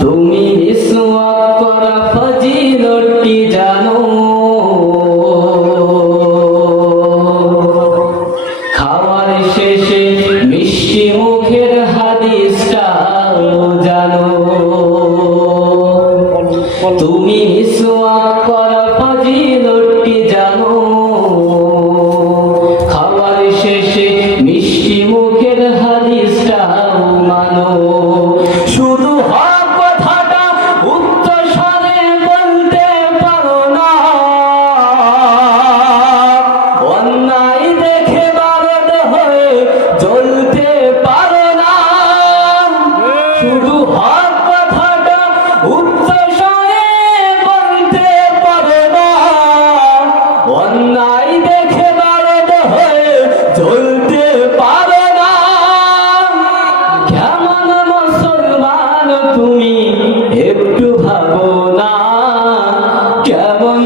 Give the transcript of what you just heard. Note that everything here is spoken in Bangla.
তুমি মিসওয়াক করা ফজিলতটি জানো, খাওয়ার শেষে মিষ্টি মুখের হাদিসটাও জানো। তুমি মিসওয়াক করা ফজিলতটি জানো, খাওয়ার শেষে মিষ্টি মুখের হাদিসটাও মানো। শুধু হক কথাটা উচ্চ স্বরে বলতে পারো না, অন্যায় দেখে বারণ হয়ে চলতে পারো না। শুধু হক কথাটা উচ্চ স্বরে বলতে পারো না, অন্যায় দেখে বারণ হয়ে চলতে পারো না। কেমন মুসলমান তুমি একটু ভাবো না, কেমন